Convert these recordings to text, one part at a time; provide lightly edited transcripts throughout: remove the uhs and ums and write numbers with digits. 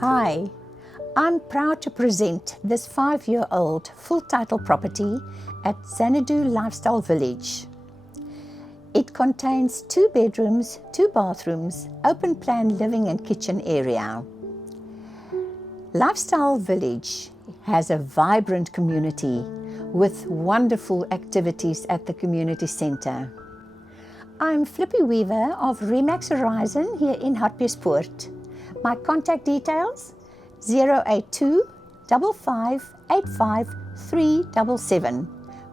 Hi, I'm proud to present this 5-year-old full title property at Xanadu Lifestyle Village. It contains 2 bedrooms, 2 bathrooms, open plan living and kitchen area. Lifestyle Village has a vibrant community with wonderful activities at the community centre. I'm Flippy Weaver of Remax Horizon here in Hartbeespoort. My contact details 082 5585 377.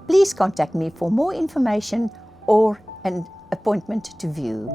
Please contact me for more information or an appointment to view.